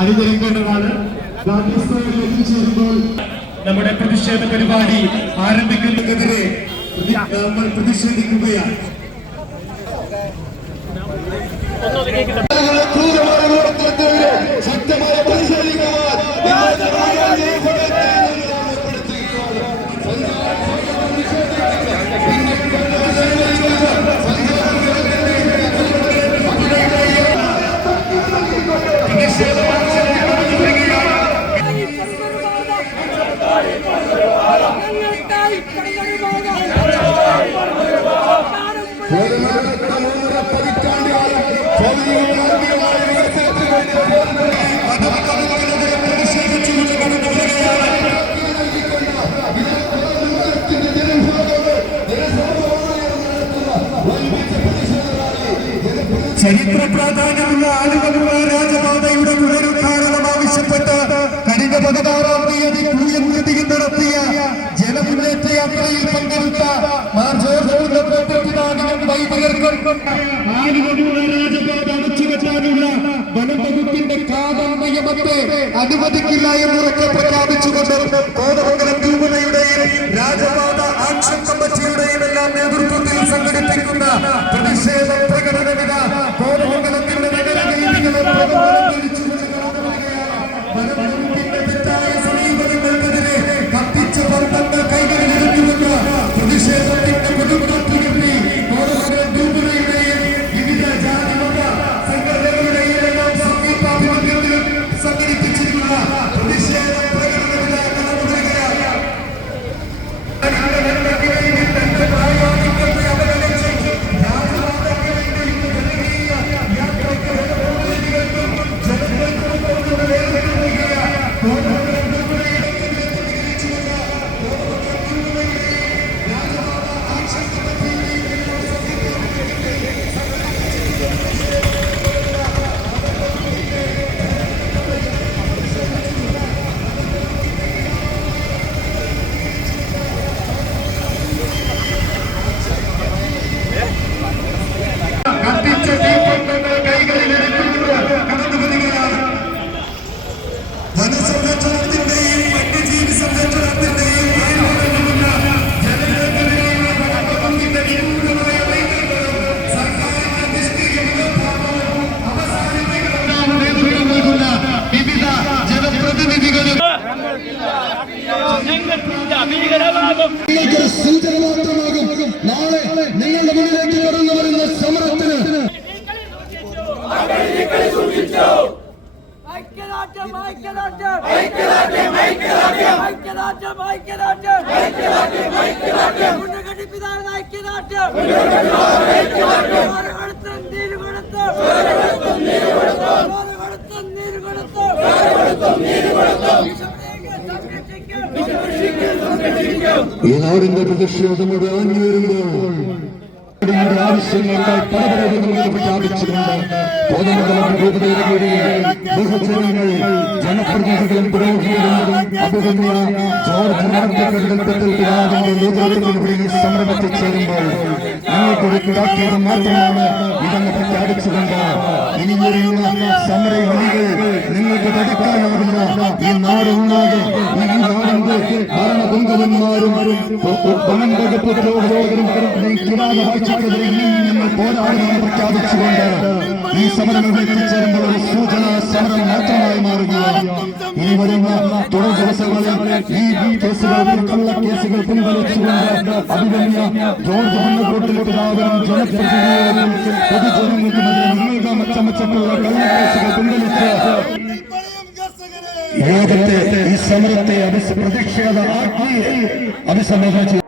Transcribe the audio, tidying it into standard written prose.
അണിനിരക്കേണ്ടതാണ്. എത്തിച്ചേരുമ്പോൾ നമ്മുടെ പ്രതിഷേധ പരിപാടി ആരംഭിക്കുന്നതിനെതിരെ നമ്മൾ പ്രതിഷേധിക്കുകയാണ്. ശക്തമായ ചരിത്ര പ്രാധാന്യമുള്ള ആലുവ രാജപാതയുടെ പുനരുദ്ധാരണം ആവശ്യപ്പെട്ട് കഴിഞ്ഞ 16-ാം തീയതി പൂയംകുതിയിൽ നടത്തിയ ജനമുന്നേറ്റ യാത്രയിൽ പങ്കെടുത്ത മാർ ജോർജ് വൈദികർക്കും ആലുവ രാജപാത അടച്ചുവെച്ചാനുള്ള വനം വകുപ്പിന്റെ കാവൽ നിയമത്തെ അനുവദിക്കില്ല എന്നുറക്കെ പ്രഖ്യാപിച്ചുകൊണ്ട് കോതമംഗലം രൂപതയുടെയും രാജപാത ആക്ഷൻ കമ്മിറ്റിയുടെയും എല്ലാം നേതൃത്വത്തിൽ സംഘടിപ്പിക്കുന്ന പ്രതിഷേധ പ്രകടനമിത കോതമംഗലത്തിന്റെ നഗരവീഥികളെ വനംവകുപ്പിന്റെ തെറ്റായ സമീപനങ്ങൾക്കെതിരെ കത്തിച്ച ബന്ധങ്ങൾ കൈകളിലെടുത്തുകൊണ്ട് പ്രതിഷേധത്തിന്റെ കൊടുങ്കാറ്റുയർത്തി കോതമംഗലം രൂപതയുടെയും വിവിധ ജാതിമത സംഘടനകളുടെയും എല്ലാം സംയുക്താഭിമുഖ്യത്തിൽ സംഘടിപ്പിച്ചിട്ടുള്ള പ്രതിഷേധ പ്രകടനമിത കടന്നു വരികയാണ്. സൂചനമാത്രമാകും നാളെ നിങ്ങളുടെ മുന്നിലേക്ക് കടന്നു വരുന്ന സമരത്തിന്. ഈ നാടിന്റെ പ്രതിഷേധമോട് അഞ്ഞു വരുമ്പോൾ ആവശ്യങ്ങൾക്കായി പലതരങ്ങൾ പ്രഖ്യാപിച്ചുകൊണ്ട് കോതമംഗലം രൂപതയുടെ കീഴിൽ ബഹുജനങ്ങൾ ജനപ്രതിനിധികളും പുരോഹിതരും അഭിഗമ്യ ജോർജ് നേതൃത്വത്തിൽ നേതൃത്വത്തിൽ ഈ സമരം എത്തിച്ചേരുമ്പോൾ ഞങ്ങൾക്കൊരു താക്കീത് മാത്രമാണ് ഇതെന്ന് പ്രഖ്യാപിച്ചുകൊണ്ട് ഇനിയുള്ള സമര വഴികൾ നിങ്ങൾക്ക് തടുക്കാനാകുന്ന ഈ നാടുണ്ടാകെ ഈ നാടിന്റെ ഭരണപുങ്കവന്മാരും വനം വകുപ്പ് ഉദ്യോഗസ്ഥരും കിരാതവാഴ്ചക്കെതിരെ ഞങ്ങൾ പോരാടുമെന്ന് പ്രഖ്യാപിച്ചുകൊണ്ട് ഈ സമരങ്ങൾ എത്തിച്ചേരുമ്പോൾ ഒരു സൂചന സമരം മാത്രമായി മാറുകയാണ്. ഇനി വരുന്ന തുടർ ദിവസങ്ങളിൽ ഈ കേസുകൾ കള്ളക്കേസുകൾ പിൻവലിച്ചുകൊണ്ട് അഭിഗമ്യ ജോർജ് മണ്ണക്കോട്ടിലെ പിതാവിനും ജനപ്രതിനിധികളും പൊതുജനങ്ങൾക്കുമെതിരെ നിങ്ങൾക്ക് മെച്ചമെച്ചമുള്ള കള്ളക്കേസുകൾ പിൻവലിച്ച് ലോകത്തെ ഈ സമരത്തെ പ്രതിഷേധ അഭിസംബോധന